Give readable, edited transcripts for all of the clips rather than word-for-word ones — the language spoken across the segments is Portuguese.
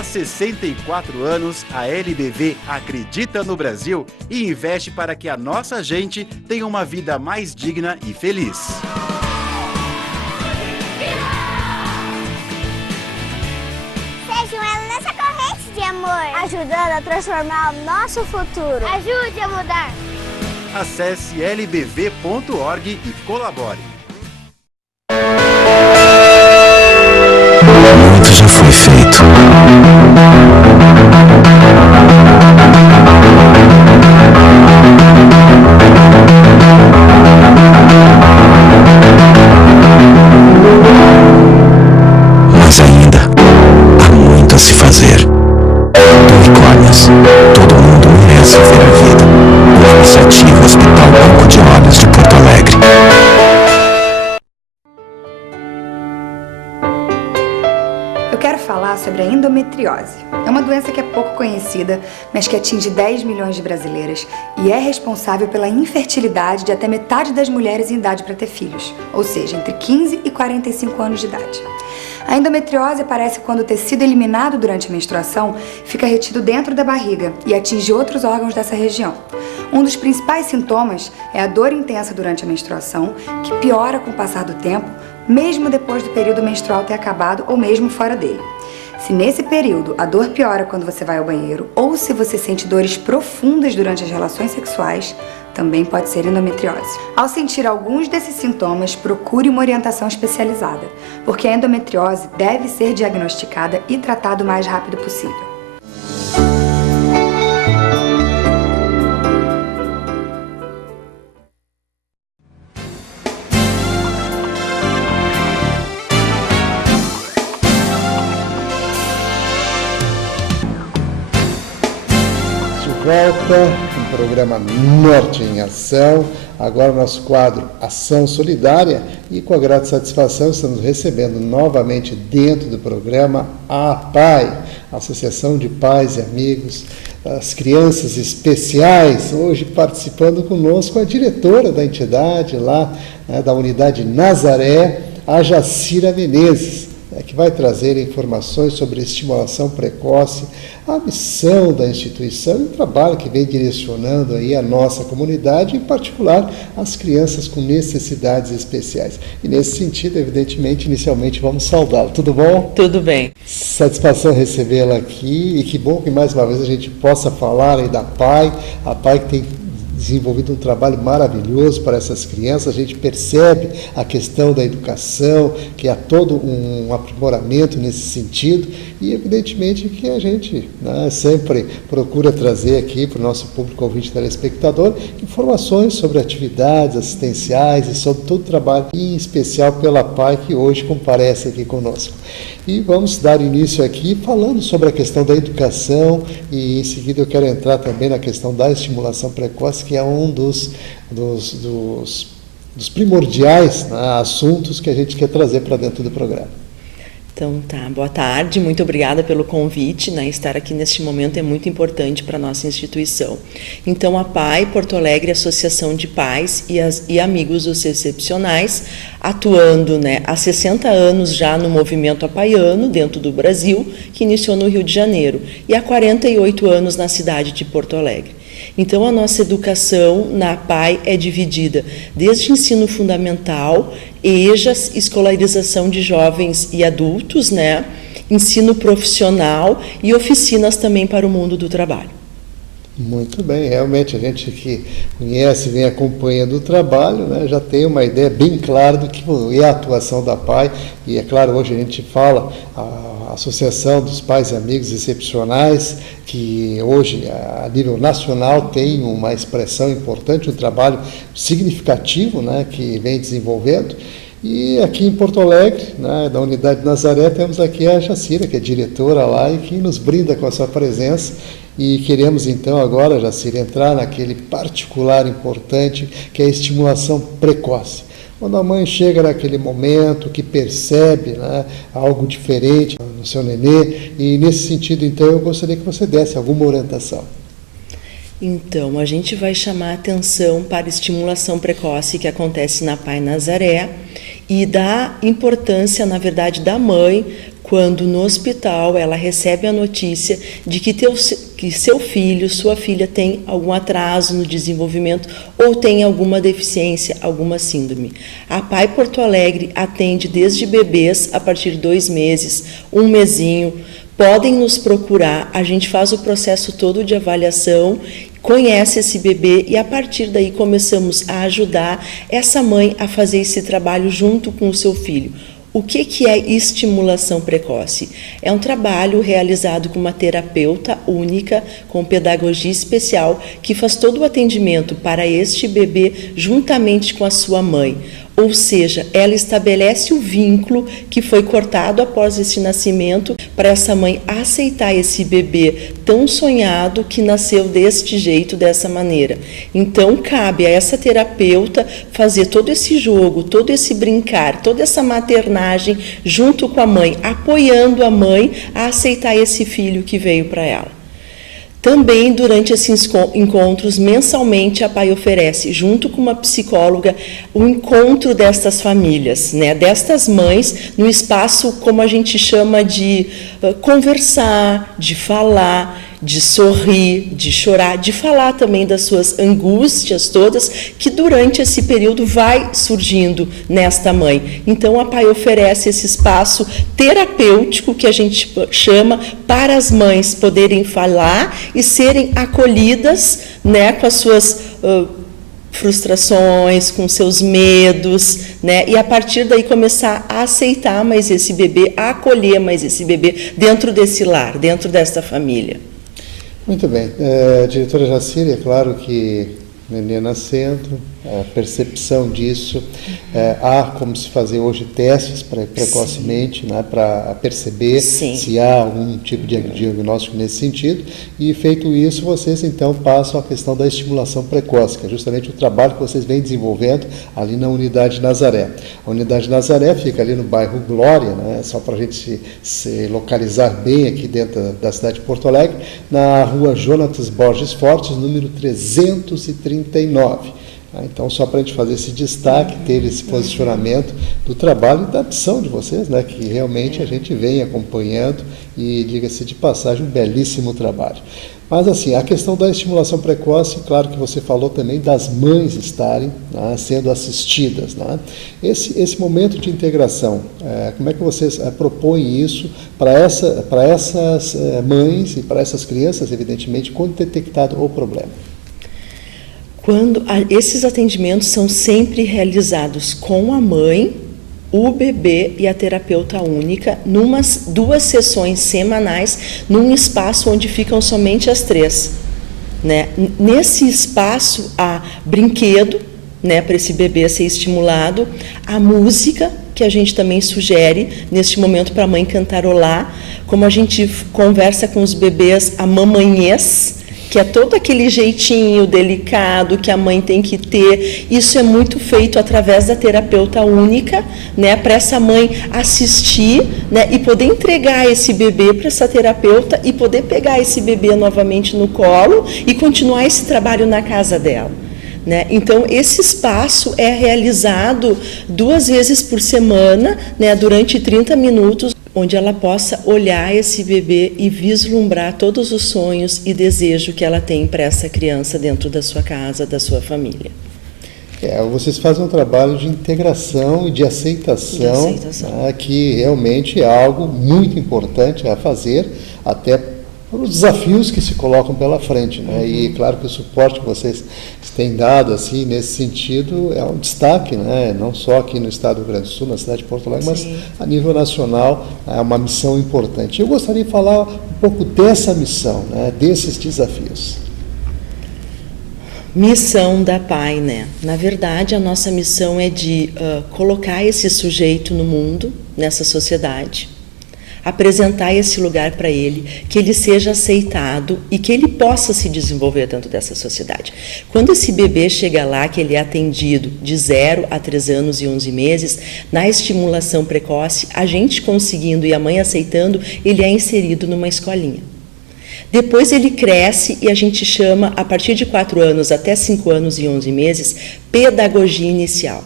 Há 64 anos, a LBV acredita no Brasil e investe para que a nossa gente tenha uma vida mais digna e feliz. Seja um elo nessa corrente de amor, ajudando a transformar o nosso futuro. Ajude a mudar. Acesse lbv.org e colabore. Muito já foi feito. Mas ainda há muito a se fazer. Unicórnios. Todo mundo merece ver a vida. Uma iniciativa Hospital Banco de Olhos de Porto Alegre. Eu quero falar sobre a endometriose. É uma doença que é pouco conhecida, mas que atinge 10 milhões de brasileiras e é responsável pela infertilidade de até metade das mulheres em idade para ter filhos, ou seja, entre 15 e 45 anos de idade. A endometriose aparece quando o tecido eliminado durante a menstruação fica retido dentro da barriga e atinge outros órgãos dessa região. Um dos principais sintomas é a dor intensa durante a menstruação, que piora com o passar do tempo, mesmo depois do período menstrual ter acabado ou mesmo fora dele. Se nesse período a dor piora quando você vai ao banheiro ou se você sente dores profundas durante as relações sexuais, também pode ser endometriose. Ao sentir alguns desses sintomas, procure uma orientação especializada, porque a endometriose deve ser diagnosticada e tratada o mais rápido possível. Volta com o programa Norte em Ação, agora o nosso quadro Ação Solidária, e com a grata satisfação estamos recebendo novamente dentro do programa a APAI, Associação de Pais e Amigos das Crianças Especiais, hoje participando conosco a diretora da entidade lá, da unidade Nazaré, a Jacira Menezes, que vai trazer informações sobre estimulação precoce, a missão da instituição e o trabalho que vem direcionando aí a nossa comunidade, em particular as crianças com necessidades especiais. E nesse sentido, evidentemente, inicialmente vamos saudá-la. Tudo bom? Tudo bem. Satisfação recebê-la aqui e que bom que mais uma vez a gente possa falar aí da APAI, a APAI que tem desenvolvido um trabalho maravilhoso para essas crianças. A gente percebe a questão da educação, que há todo um aprimoramento nesse sentido, e evidentemente que a gente sempre procura trazer aqui para o nosso público ouvinte telespectador informações sobre atividades assistenciais e sobre todo o trabalho, em especial pela APAI, que hoje comparece aqui conosco. E vamos dar início aqui falando sobre a questão da educação, e em seguida eu quero entrar também na questão da estimulação precoce, que é um dos primordiais assuntos que a gente quer trazer para dentro do programa. Então tá, boa tarde, muito obrigada pelo convite, estar aqui neste momento é muito importante para a nossa instituição. Então a APAI Porto Alegre, Associação de Pais e Amigos dos Excepcionais, atuando há 60 anos já no movimento apaiano dentro do Brasil, que iniciou no Rio de Janeiro, e há 48 anos na cidade de Porto Alegre. Então, a nossa educação na APAI é dividida desde ensino fundamental, EJAS, escolarização de jovens e adultos, ensino profissional e oficinas também para o mundo do trabalho. Muito bem, realmente a gente que conhece e vem acompanhando o trabalho, já tem uma ideia bem clara do que é a atuação da APAI, e é claro, hoje a gente fala a Associação dos Pais e Amigos Excepcionais, que hoje a nível nacional tem uma expressão importante, um trabalho significativo que vem desenvolvendo. E aqui em Porto Alegre, da unidade Nazaré, temos aqui a Jacira, que é diretora lá e que nos brinda com a sua presença. E queremos então agora, Jacira, entrar naquele particular importante que é a estimulação precoce. Quando a mãe chega naquele momento que percebe algo diferente no seu nenê, e nesse sentido então eu gostaria que você desse alguma orientação. Então, a gente vai chamar a atenção para a estimulação precoce que acontece na APAI Nazaré e da importância, na verdade, da mãe quando no hospital ela recebe a notícia de que seu filho, sua filha tem algum atraso no desenvolvimento ou tem alguma deficiência, alguma síndrome. A PAI Porto Alegre atende desde bebês a partir de 2 meses, 1 mesinho. Podem nos procurar, a gente faz o processo todo de avaliação, conhece esse bebê e a partir daí começamos a ajudar essa mãe a fazer esse trabalho junto com o seu filho. O que é estimulação precoce? É um trabalho realizado com uma terapeuta única, com pedagogia especial, que faz todo o atendimento para este bebê juntamente com a sua mãe. Ou seja, ela estabelece o vínculo que foi cortado após esse nascimento para essa mãe aceitar esse bebê tão sonhado que nasceu deste jeito, dessa maneira. Então, cabe a essa terapeuta fazer todo esse jogo, todo esse brincar, toda essa maternagem junto com a mãe, apoiando a mãe a aceitar esse filho que veio para ela. Também, durante esses encontros, mensalmente, a PAI oferece, junto com uma psicóloga, o encontro destas famílias, né, destas mães, no espaço, como a gente chama, de conversar, de falar, de sorrir, de chorar, de falar também das suas angústias todas, que durante esse período vai surgindo nesta mãe. Então, a PAI oferece esse espaço terapêutico, que a gente chama, para as mães poderem falar e serem acolhidas, né, com as suas frustrações, com seus medos, né, e a partir daí começar a aceitar mais esse bebê, a acolher mais esse bebê dentro desse lar, dentro desta família. Muito bem. Diretora Jacira, é claro que neném nascendo, a percepção disso, há como se fazer hoje testes precocemente, né, para perceber se há algum tipo de diagnóstico nesse sentido, e feito isso, vocês então passam a questão da estimulação precoce, que é justamente o trabalho que vocês vêm desenvolvendo ali na Unidade Nazaré. A Unidade Nazaré fica ali no bairro Glória, né, só para a gente se localizar bem aqui dentro da cidade de Porto Alegre, na rua Jonatas Borges Fortes, número 339. Então, só para a gente fazer esse destaque, ter esse posicionamento do trabalho e da missão de vocês, né, que realmente a gente vem acompanhando e, diga-se de passagem, um belíssimo trabalho. Mas, assim, a questão da estimulação precoce, claro que você falou também das mães estarem, né, sendo assistidas, né? Esse momento de integração, como é que vocês propõem isso para essas mães e para essas crianças, evidentemente, quando detectado o problema? Esses atendimentos são sempre realizados com a mãe, o bebê e a terapeuta única, numas 2 sessões semanais, num espaço onde ficam somente as 3. Né? Nesse espaço há brinquedo, né, para esse bebê ser estimulado, a música, que a gente também sugere neste momento para a mãe cantarolar, como a gente conversa com os bebês, a mamanhês, que é todo aquele jeitinho delicado que a mãe tem que ter. Isso é muito feito através da terapeuta única, né, para essa mãe assistir, né, e poder entregar esse bebê para essa terapeuta e poder pegar esse bebê novamente no colo e continuar esse trabalho na casa dela. Né? Então, esse espaço é realizado 2 vezes por semana, né, durante 30 minutos, onde ela possa olhar esse bebê e vislumbrar todos os sonhos e desejos que ela tem para essa criança dentro da sua casa, da sua família. Vocês fazem um trabalho de integração e de aceitação. Né, que realmente é algo muito importante a fazer, até por os desafios que se colocam pela frente, né? E claro que o suporte que vocês têm dado assim, nesse sentido é um destaque, né? Não só aqui no estado do Rio Grande do Sul, na cidade de Porto Alegre, mas a nível nacional é uma missão importante. Eu gostaria de falar um pouco dessa missão, né? Desses desafios. Missão da PAI, né? Na verdade, a nossa missão é de colocar esse sujeito no mundo, nessa sociedade, apresentar esse lugar para ele, que ele seja aceitado e que ele possa se desenvolver dentro dessa sociedade. Quando esse bebê chega lá, que ele é atendido de 0 a 3 anos e 11 meses, na estimulação precoce, a gente conseguindo e a mãe aceitando, ele é inserido numa escolinha. Depois ele cresce e a gente chama, a partir de 4 anos até 5 anos e 11 meses, pedagogia inicial.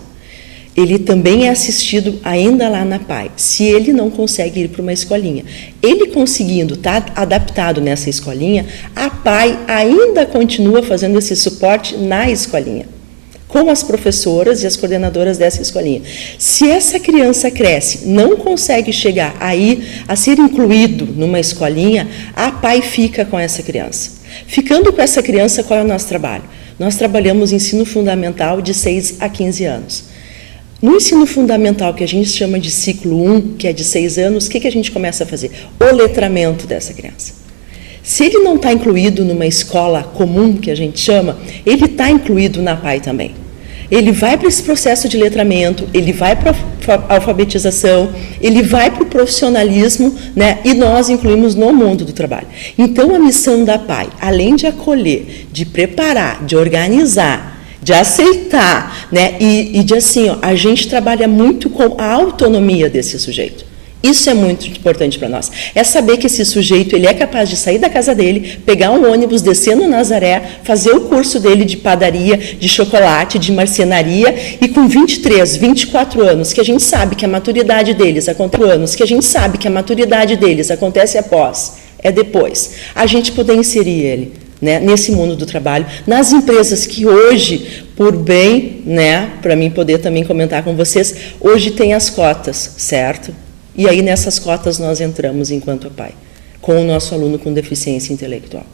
ele também é assistido ainda lá na PAI, se ele não consegue ir para uma escolinha. Ele conseguindo estar adaptado nessa escolinha, a PAI ainda continua fazendo esse suporte na escolinha, com as professoras e as coordenadoras dessa escolinha. Se essa criança cresce, não consegue chegar aí a ser incluído numa escolinha, a PAI fica com essa criança. Ficando com essa criança, qual é o nosso trabalho? Nós trabalhamos ensino fundamental de 6 a 15 anos. No ensino fundamental, que a gente chama de ciclo 1, que é de 6 anos, o que a gente começa a fazer? O letramento dessa criança. Se ele não está incluído numa escola comum, que a gente chama, ele está incluído na PAI também. Ele vai para esse processo de letramento, ele vai para a alfabetização, ele vai para o profissionalismo, né? E nós incluímos no mundo do trabalho. Então, a missão da PAI, além de acolher, de preparar, de organizar, de aceitar, né? E de assim, ó, a gente trabalha muito com a autonomia desse sujeito. Isso é muito importante para nós. É saber que esse sujeito ele é capaz de sair da casa dele, pegar um ônibus, descer no Nazaré, fazer o curso dele de padaria, de chocolate, de marcenaria, e com 23, 24 anos, que a gente sabe que a maturidade deles acontece após, é depois, a gente poder inserir ele, né, nesse mundo do trabalho, nas empresas que hoje, por bem, né, para mim poder também comentar com vocês, hoje tem as cotas, certo? E aí nessas cotas nós entramos enquanto PAI, com o nosso aluno com deficiência intelectual.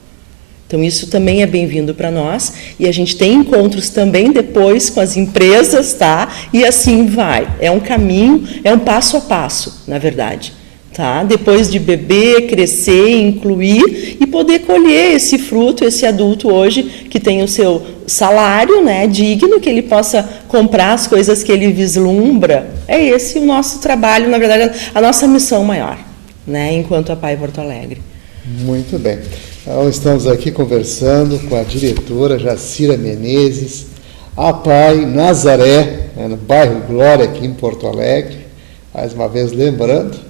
Então isso também é bem-vindo para nós, e a gente tem encontros também depois com as empresas, tá? E assim vai, é um caminho, é um passo a passo, na verdade. Tá? Depois de beber, crescer, incluir e poder colher esse fruto, esse adulto hoje que tem o seu salário, né, digno, que ele possa comprar as coisas que ele vislumbra. É esse o nosso trabalho, na verdade, a nossa missão maior, né, enquanto a PAI Porto Alegre. Muito bem. Então, estamos aqui conversando com a diretora Jacira Menezes, a PAI Nazaré, né, no bairro Glória, aqui em Porto Alegre. Mais uma vez lembrando.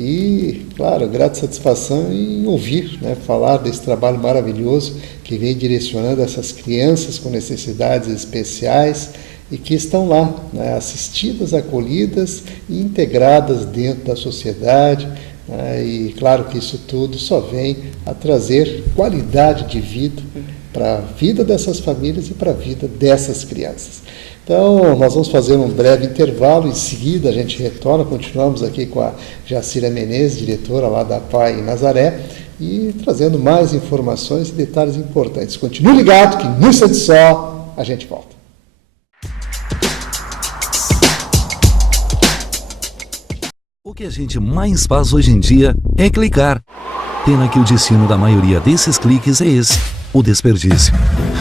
E, claro, grata satisfação em ouvir, né, falar desse trabalho maravilhoso que vem direcionando essas crianças com necessidades especiais e que estão lá, né, assistidas, acolhidas e integradas dentro da sociedade. Né, e, claro, que isso tudo só vem a trazer qualidade de vida para a vida dessas famílias e para a vida dessas crianças. Então, nós vamos fazer um breve intervalo, em seguida a gente retorna, continuamos aqui com a Jacira Menezes, diretora lá da PAI em Nazaré, e trazendo mais informações e detalhes importantes. Continue ligado que no instante só a gente volta. O que a gente mais faz hoje em dia é clicar. Pena que o destino da maioria desses cliques é esse, o desperdício.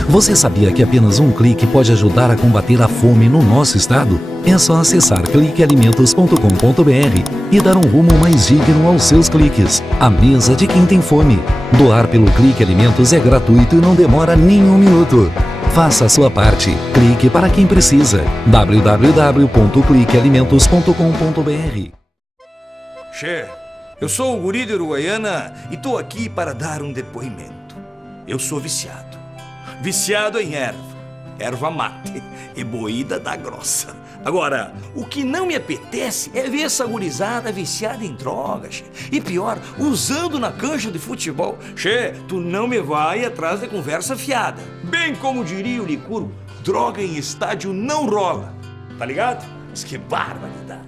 Você sabia que apenas um clique pode ajudar a combater a fome no nosso estado? É só acessar cliquealimentos.com.br e dar um rumo mais digno aos seus cliques. A mesa de quem tem fome. Doar pelo Clique Alimentos é gratuito e não demora nem um minuto. Faça a sua parte. Clique para quem precisa. www.cliquealimentos.com.br. Che, eu sou o guri de Uruguaiana e tô aqui para dar um depoimento. Eu sou viciado. Viciado em erva mate e moída da grossa. Agora, o que não me apetece é ver essa gurizada viciada em drogas, che. E pior, usando na cancha de futebol. Che, tu não me vai atrás de conversa fiada. Bem como diria o Licuro, droga em estádio não rola. Tá ligado? Mas que barbaridade.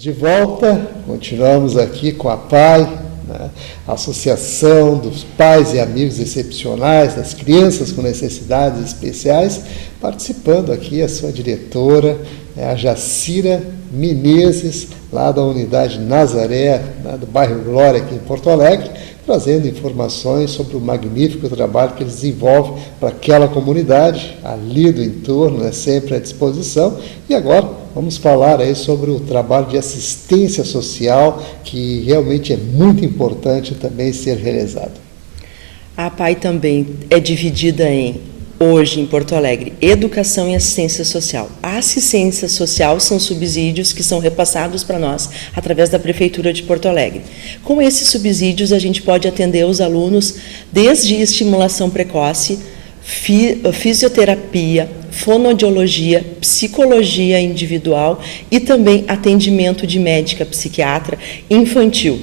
De volta, continuamos aqui com a PAI, né, a Associação dos Pais e Amigos Excepcionais das Crianças com Necessidades Especiais, participando aqui a sua diretora, a Jacira Menezes, lá da unidade Nazaré, né, do bairro Glória, aqui em Porto Alegre, trazendo informações sobre o magnífico trabalho que eles desenvolvem para aquela comunidade, ali do entorno, né, sempre à disposição. E agora vamos falar aí sobre o trabalho de assistência social, que realmente é muito importante também ser realizado. A APAE também é dividida hoje em Porto Alegre, educação e assistência social. A assistência social são subsídios que são repassados para nós através da Prefeitura de Porto Alegre. Com esses subsídios, a gente pode atender os alunos desde estimulação precoce, fisioterapia, fonoaudiologia, psicologia individual e também atendimento de médica psiquiatra infantil.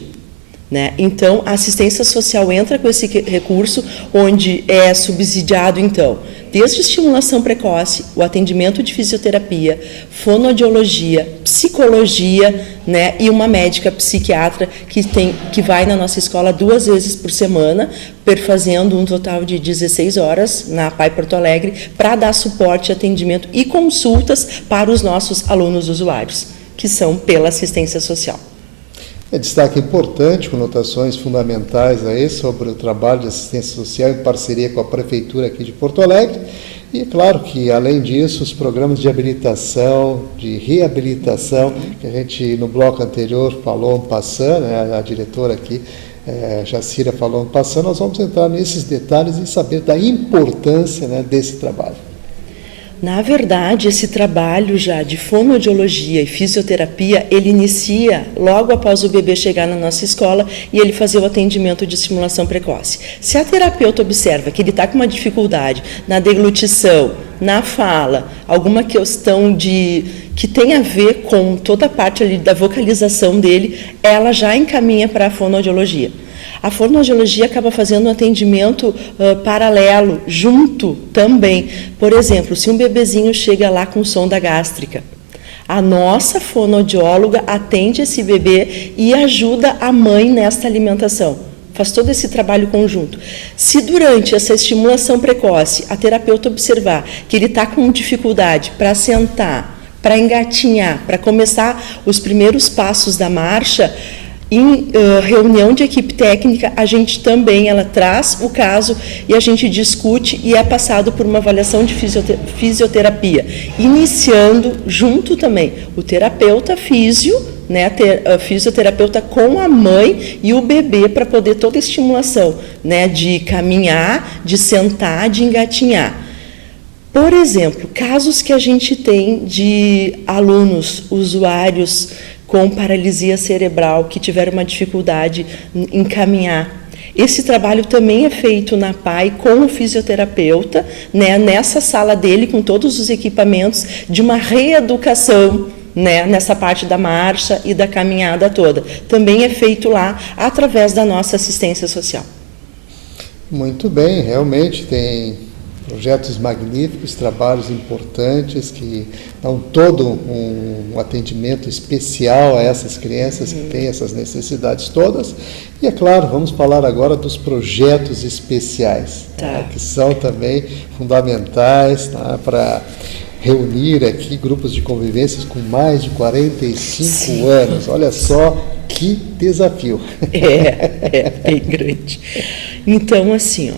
Então, a assistência social entra com esse recurso, onde é subsidiado, então, desde estimulação precoce, o atendimento de fisioterapia, fonoaudiologia, psicologia, e uma médica psiquiatra que vai na nossa escola 2 vezes por semana, perfazendo um total de 16 horas na APAE Porto Alegre, para dar suporte, atendimento e consultas para os nossos alunos usuários, que são pela assistência social. Destaque importante, conotações fundamentais aí sobre o trabalho de assistência social em parceria com a Prefeitura aqui de Porto Alegre. E é claro que, além disso, os programas de habilitação, de reabilitação, que a gente no bloco anterior falou passando, a diretora aqui, Jacira falou passando, nós vamos entrar nesses detalhes e saber da importância desse trabalho. Na verdade, esse trabalho já de fonoaudiologia e fisioterapia, ele inicia logo após o bebê chegar na nossa escola e ele fazer o atendimento de estimulação precoce. Se a terapeuta observa que ele está com uma dificuldade na deglutição, na fala, alguma questão que tem a ver com toda a parte ali da vocalização dele, ela já encaminha para a fonoaudiologia. A fonoaudiologia acaba fazendo um atendimento paralelo, junto também. Por exemplo, se um bebezinho chega lá com sonda gástrica, a nossa fonoaudióloga atende esse bebê e ajuda a mãe nesta alimentação. Faz todo esse trabalho conjunto. Se durante essa estimulação precoce a terapeuta observar que ele está com dificuldade para sentar, para engatinhar, para começar os primeiros passos da marcha, em reunião de equipe técnica, a gente também, ela traz o caso e a gente discute e é passado por uma avaliação de fisioterapia, iniciando junto também o terapeuta a fisioterapeuta com a mãe e o bebê para poder toda a estimulação, de caminhar, de sentar, de engatinhar. Por exemplo, casos que a gente tem de alunos, usuários com paralisia cerebral, que tiveram uma dificuldade em caminhar. Esse trabalho também é feito na APAE com o fisioterapeuta, nessa sala dele, com todos os equipamentos, de uma reeducação, nessa parte da marcha e da caminhada toda. Também é feito lá, através da nossa assistência social. Muito bem, realmente tem projetos magníficos, trabalhos importantes que dão todo um atendimento especial a essas crianças que têm essas necessidades todas. E, é claro, vamos falar agora dos projetos especiais, que são também fundamentais para reunir aqui grupos de convivências com mais de 45 anos. Olha só que desafio. É bem grande. Então, assim,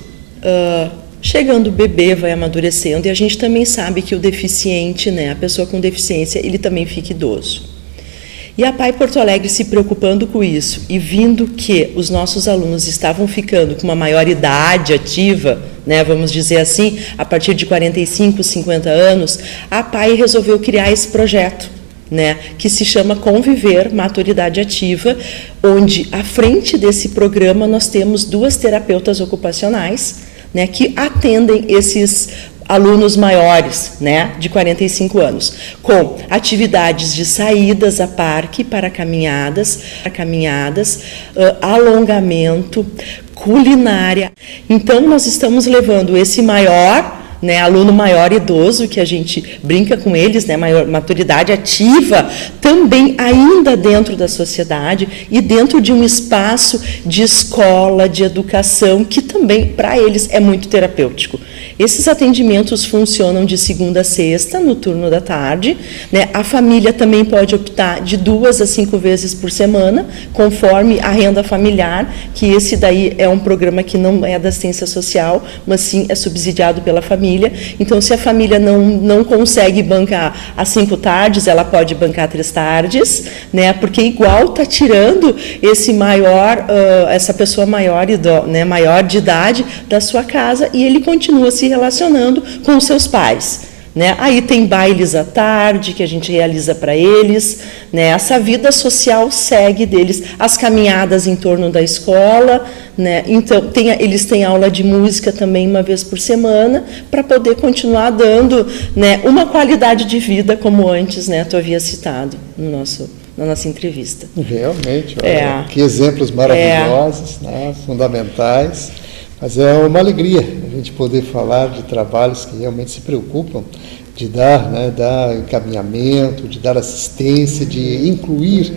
chegando o bebê, vai amadurecendo, e a gente também sabe que o deficiente, a pessoa com deficiência, ele também fica idoso. E a APAE Porto Alegre se preocupando com isso e vindo que os nossos alunos estavam ficando com uma maior idade ativa, vamos dizer assim, a partir de 45, 50 anos, a APAE resolveu criar esse projeto, que se chama Conviver Maturidade Ativa, onde à frente desse programa nós temos 2 terapeutas ocupacionais, que atendem esses alunos maiores, de 45 anos, com atividades de saídas a parque para caminhadas, alongamento, culinária. Então, nós estamos levando esse aluno maior idoso, que a gente brinca com eles, maior maturidade ativa, também ainda dentro da sociedade e dentro de um espaço de escola, de educação, que também para eles é muito terapêutico. Esses atendimentos funcionam de segunda a sexta, no turno da tarde, né? A família também pode optar de 2 a 5 vezes por semana, conforme a renda familiar, que esse daí é um programa que não é da assistência social, mas sim é subsidiado pela família. Então, se a família não consegue bancar as 5 tardes, ela pode bancar 3 tardes, né? Porque igual está tirando esse essa pessoa maior de idade da sua casa e ele continua se relacionando com os seus pais, né? Aí tem bailes à tarde que a gente realiza para eles, né? Essa vida social segue deles, as caminhadas em torno da escola, né? Então eles têm aula de música também 1 vez por semana para poder continuar dando, né, uma qualidade de vida como antes, né, tu havia citado na nossa entrevista. Realmente, olha, que exemplos maravilhosos, né, fundamentais. Mas é uma alegria a gente poder falar de trabalhos que realmente se preocupam de dar encaminhamento, de dar assistência, de incluir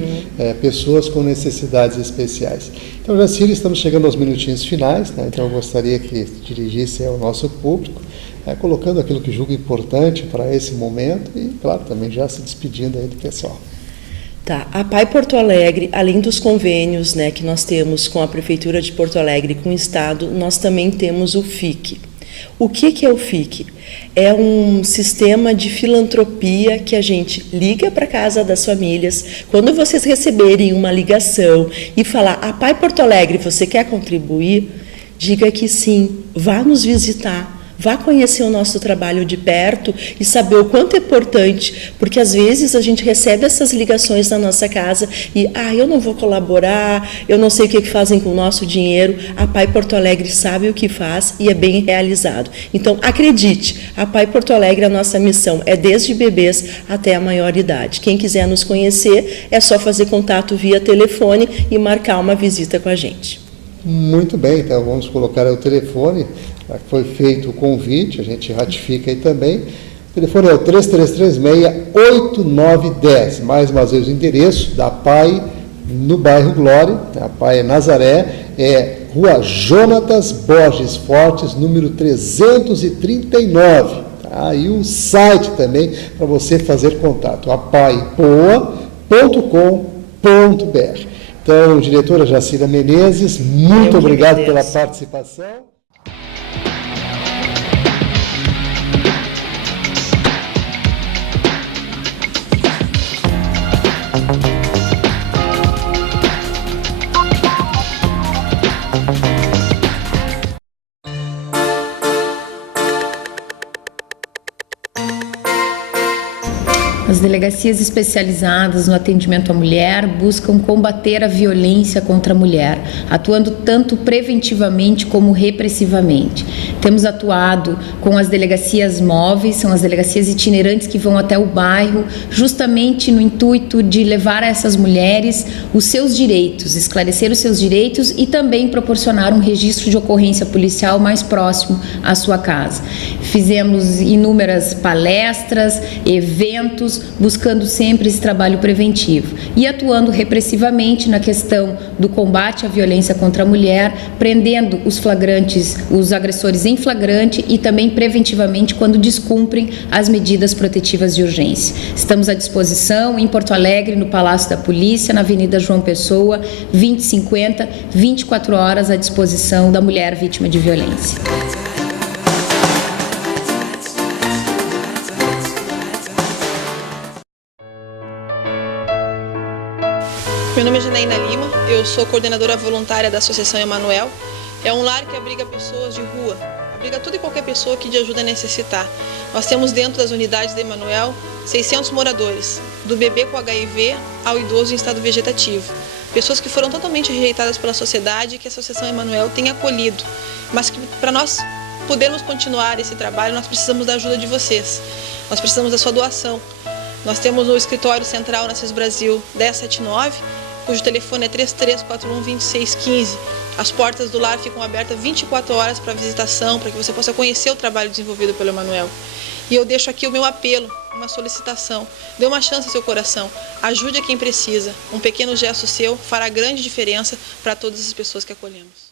pessoas com necessidades especiais. Então, Jacira, estamos chegando aos minutinhos finais, né? Então eu gostaria que dirigisse ao nosso público, colocando aquilo que julga importante para esse momento e, claro, também já se despedindo aí do pessoal. Tá. A PAI Porto Alegre, além dos convênios, né, que nós temos com a Prefeitura de Porto Alegre e com o Estado, nós também temos o FIC. O que é o FIC? É um sistema de filantropia que a gente liga para a casa das famílias. Quando vocês receberem uma ligação e falar, a PAI Porto Alegre, você quer contribuir? Diga que sim, vá nos visitar. Vá conhecer o nosso trabalho de perto e saber o quanto é importante, porque às vezes a gente recebe essas ligações na nossa casa e, eu não vou colaborar, eu não sei o que fazem com o nosso dinheiro. A PAI Porto Alegre sabe o que faz e é bem realizado. Então, acredite, a PAI Porto Alegre, a nossa missão é desde bebês até a maioridade. Quem quiser nos conhecer, é só fazer contato via telefone e marcar uma visita com a gente. Muito bem, então vamos colocar aí o telefone. Foi feito o convite, a gente ratifica aí também. O telefone é o 3336-8910. Mais uma vez o endereço da PAI no bairro Glória. A PAI é Nazaré, é Rua Jonatas Borges Fortes, número 339. Tá? E o site também para você fazer contato, apaipoa.com.br. Então, diretora Jacira Menezes, muito obrigado pela participação. As delegacias especializadas no atendimento à mulher buscam combater a violência contra a mulher, atuando tanto preventivamente como repressivamente. Temos atuado com as delegacias móveis, são as delegacias itinerantes que vão até o bairro, justamente no intuito de levar a essas mulheres os seus direitos, esclarecer os seus direitos e também proporcionar um registro de ocorrência policial mais próximo à sua casa. Fizemos inúmeras palestras, eventos, buscando sempre esse trabalho preventivo e atuando repressivamente na questão do combate à violência contra a mulher, prendendo os flagrantes, os agressores em flagrante e também preventivamente quando descumprem as medidas protetivas de urgência. Estamos à disposição em Porto Alegre, no Palácio da Polícia, na Avenida João Pessoa, 2050, 24 horas à disposição da mulher vítima de violência. Meu nome é Janaína Lima, eu sou coordenadora voluntária da Associação Emanuel. É um lar que abriga pessoas de rua, abriga toda e qualquer pessoa que de ajuda necessitar. Nós temos dentro das unidades da Emanuel 600 moradores, do bebê com HIV ao idoso em estado vegetativo. Pessoas que foram totalmente rejeitadas pela sociedade e que a Associação Emanuel tem acolhido. Mas que para nós podermos continuar esse trabalho, nós precisamos da ajuda de vocês. Nós precisamos da sua doação. Nós temos o escritório central na CIS Brasil 1079, cujo telefone é 3341-2615. As portas do lar ficam abertas 24 horas para visitação, para que você possa conhecer o trabalho desenvolvido pelo Emanuel. E eu deixo aqui o meu apelo, uma solicitação. Dê uma chance ao seu coração, ajude a quem precisa. Um pequeno gesto seu fará grande diferença para todas as pessoas que acolhemos.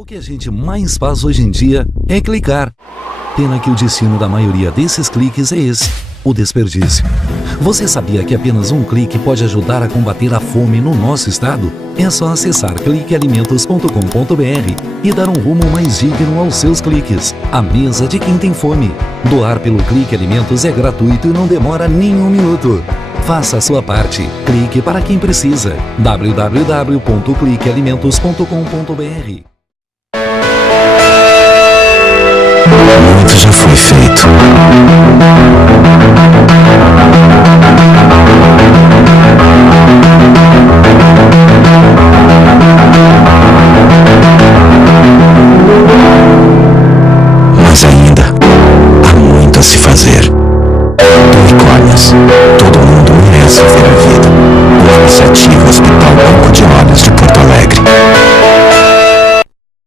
O que a gente mais faz hoje em dia é clicar. Pena que o destino da maioria desses cliques é esse, o desperdício. Você sabia que apenas um clique pode ajudar a combater a fome no nosso estado? É só acessar cliquealimentos.com.br e dar um rumo mais digno aos seus cliques. A mesa de quem tem fome. Doar pelo Clique Alimentos é gratuito e não demora nem um minuto. Faça a sua parte. Clique para quem precisa. www.cliquealimentos.com.br. Muito já foi feito.